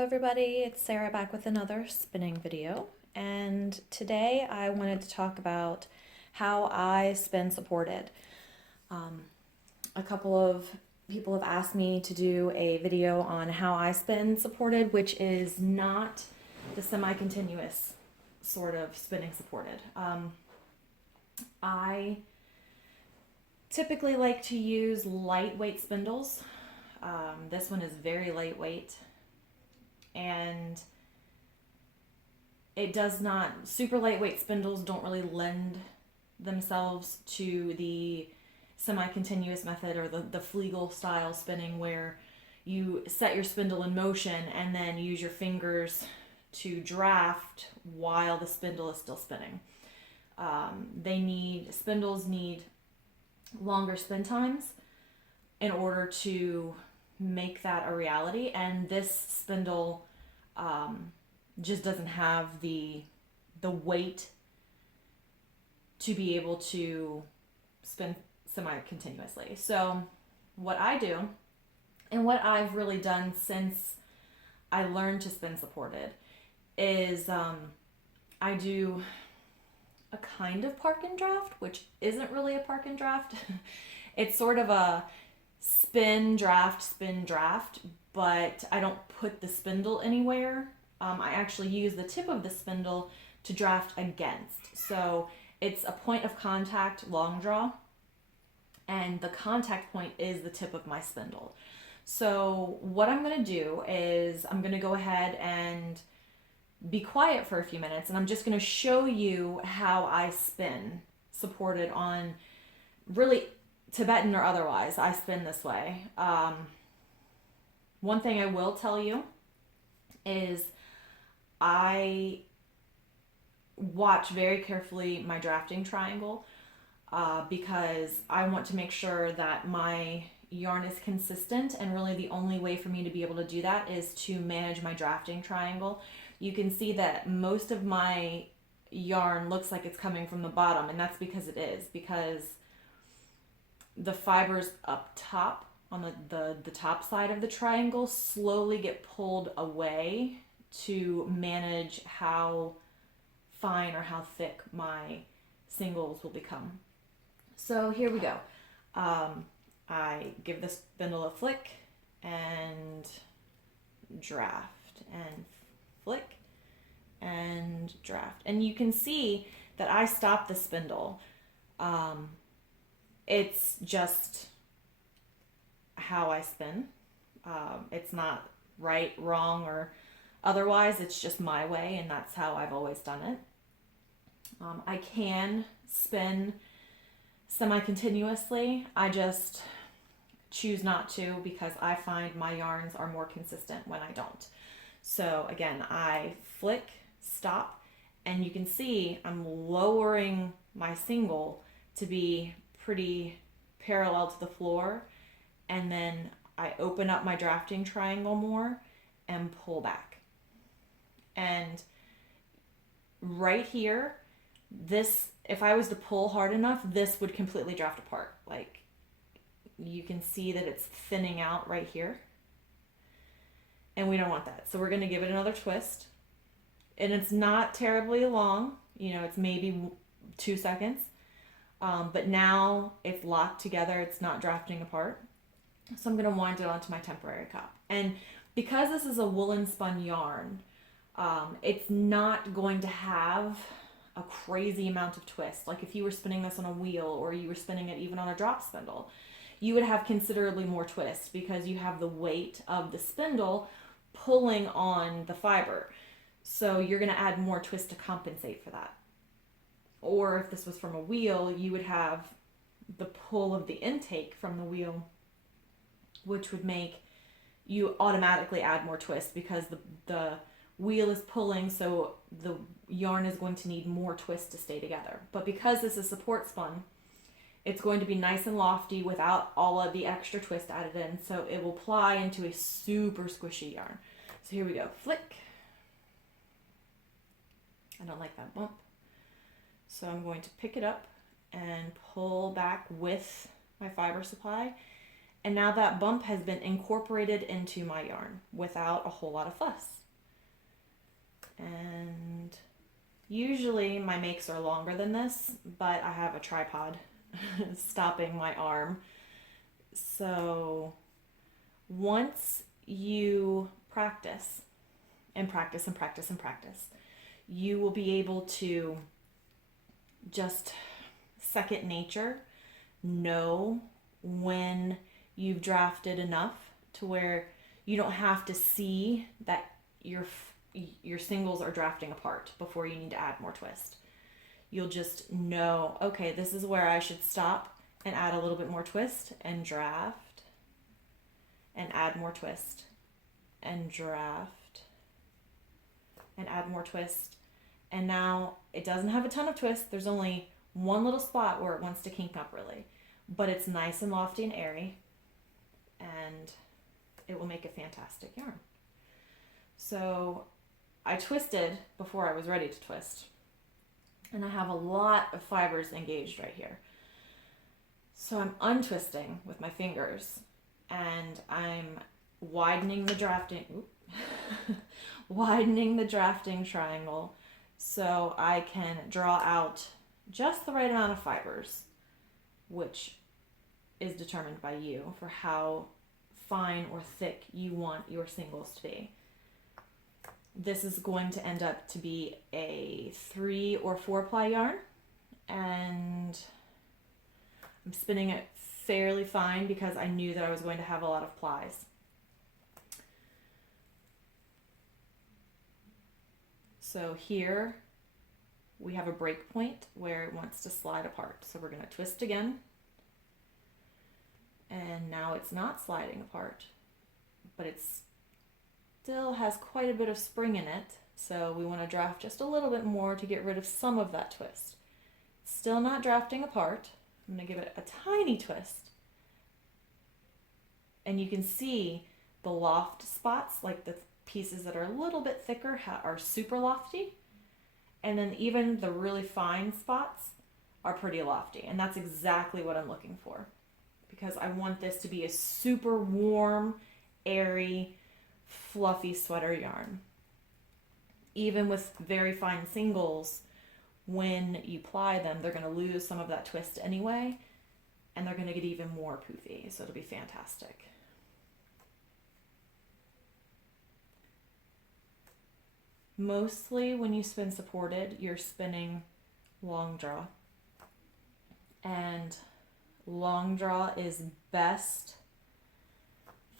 everybody, it's Sarah back with another spinning video, and today I wanted to talk about how I spin supported. Um, a couple of people have asked me to do a video on how I spin supported, which is not the semi-continuous sort of spinning supported. I typically like to use lightweight spindles. This one is very lightweight, and it does not, super lightweight spindles don't really lend themselves to the semi-continuous method or the Flegel style spinning where you set your spindle in motion and then use your fingers to draft while the spindle is still spinning. Spindles need longer spin times in order to make that a reality, and this spindle just doesn't have the weight to be able to spin semi-continuously. So what I do, and what I've really done since I learned to spin supported, is I do a kind of park and draft, which isn't really a park and draft. It's sort of a spin, draft, but I don't put the spindle anywhere. I actually use the tip of the spindle to draft against. So it's a point of contact long draw, and the contact point is the tip of my spindle. So what I'm going to do is I'm going to go ahead and be quiet for a few minutes, and I'm just going to show you how I spin supported on, really, Tibetan or otherwise. I spin this way. One thing I will tell you is I watch very carefully my drafting triangle because I want to make sure that my yarn is consistent, and really the only way for me to be able to do that is to manage my drafting triangle. You can see that most of my yarn looks like it's coming from the bottom, and that's because it is, because the fibers up top on the top side of the triangle slowly get pulled away to manage how fine or how thick my singles will become. So here we go. I give the spindle a flick and draft and flick and draft. And you can see that I stop the spindle. It's just how I spin. It's not right, wrong, or otherwise. It's just my way, and that's how I've always done it. I can spin semi-continuously. I just choose not to because I find my yarns are more consistent when I don't. So again, I flick, stop, and you can see I'm lowering my single to be pretty parallel to the floor, and then I open up my drafting triangle more and pull back. And right here, this, if I was to pull hard enough, this would completely draft apart. Like, you can see that it's thinning out right here, and we don't want that. So we're going to give it another twist, and it's not terribly long, it's maybe 2 seconds. But now it's locked together, it's not drafting apart. So I'm going to wind it onto my temporary cup. And because this is a woolen spun yarn, it's not going to have a crazy amount of twist. Like if you were spinning this on a wheel, or you were spinning it even on a drop spindle, you would have considerably more twist because you have the weight of the spindle pulling on the fiber. So you're going to add more twist to compensate for that. Or if this was from a wheel, you would have the pull of the intake from the wheel, which would make you automatically add more twist because the wheel is pulling, so the yarn is going to need more twist to stay together. But because this is support spun, it's going to be nice and lofty without all of the extra twist added in, so it will ply into a super squishy yarn. So here we go, flick. I don't like that bump. So I'm going to pick it up and pull back with my fiber supply, And now that bump has been incorporated into my yarn without a whole lot of fuss. And usually my makes are longer than this, but I have a tripod stopping my arm. So once you practice and practice and practice and practice, you will be able to just second nature know when you've drafted enough to where you don't have to see that your singles are drafting apart before you need to add more twist. You'll just know, okay, this is where I should stop and add a little bit more twist and draft and add more twist and draft and add more twist. And now it doesn't have a ton of twist. There's only one little spot where it wants to kink up really, but it's nice and lofty and airy, and it will make a fantastic yarn. So I twisted before I was ready to twist, and I have a lot of fibers engaged right here. So I'm untwisting with my fingers, and I'm widening the drafting widening the drafting triangle so I can draw out just the right amount of fibers, which is determined by you for how fine or thick you want your singles to be. This is going to end up to be a 3 or 4 ply yarn, and I'm spinning it fairly fine because I knew that I was going to have a lot of plies. So here we have a break point where it wants to slide apart. So we're going to twist again. And now it's not sliding apart, but it still has quite a bit of spring in it. So we want to draft just a little bit more to get rid of some of that twist. Still not drafting apart. I'm going to give it a tiny twist. And you can see the loft spots, like the pieces that are a little bit thicker are super lofty. And then even the really fine spots are pretty lofty. And that's exactly what I'm looking for, because I want this to be a super warm, airy, fluffy sweater yarn. Even with very fine singles, when you ply them, they're going to lose some of that twist anyway, and they're going to get even more poofy, so it'll be fantastic. Mostly when you spin supported, you're spinning long draw. And long draw is best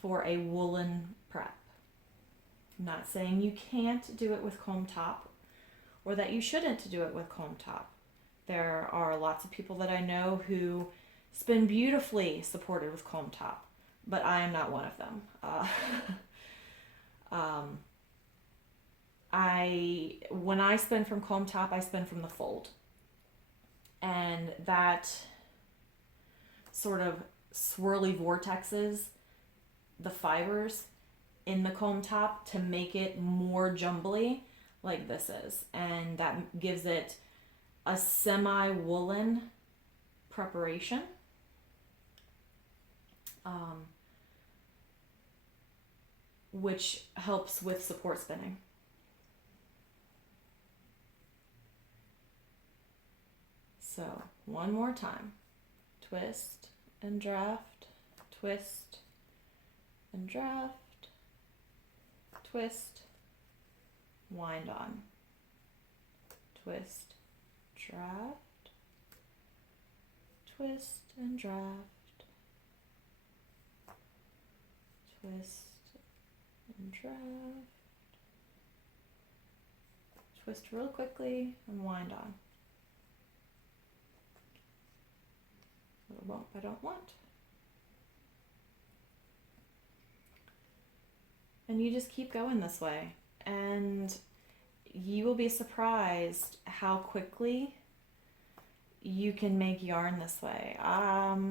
for a woolen prep. I'm not saying you can't do it with comb top or that you shouldn't do it with comb top. There are lots of people that I know who spin beautifully supported with comb top, but I am not one of them. When I spin from comb top, I spin from the fold. And that sort of swirly vortexes the fibers in the comb top to make it more jumbly like this is. And that gives it a semi-woolen preparation. Which helps with support spinning. So one more time, twist and draft, twist and draft, twist, wind on, twist, draft, twist and draft, twist and draft, twist real quickly and wind on. Little bump I don't want. And you just keep going this way, and you will be surprised how quickly you can make yarn this way. A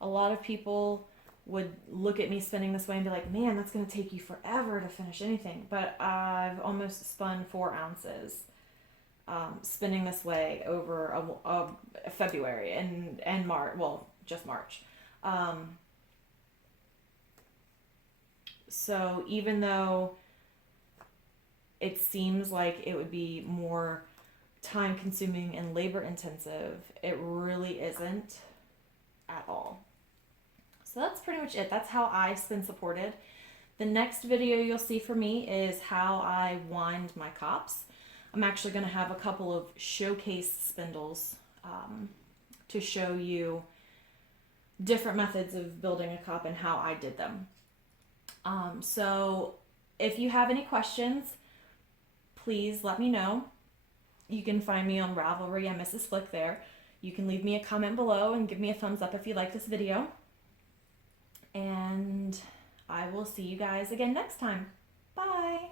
lot of people would look at me spinning this way and be like, man, that's going to take you forever to finish anything. But I've almost spun 4 ounces spinning this way over a February and March, well, just March. So even though it seems like it would be more time consuming and labor intensive, it really isn't at all. So that's pretty much it. That's how I spin supported. The next video you'll see from me is how I wind my cops. I'm actually going to have a couple of showcase spindles to show you different methods of building a cop and how I did them. So if you have any questions, please let me know. You can find me on Ravelry. I'm Mrs. Flick there. You can leave me a comment below and give me a thumbs up if you like this video. And I will see you guys again next time. Bye.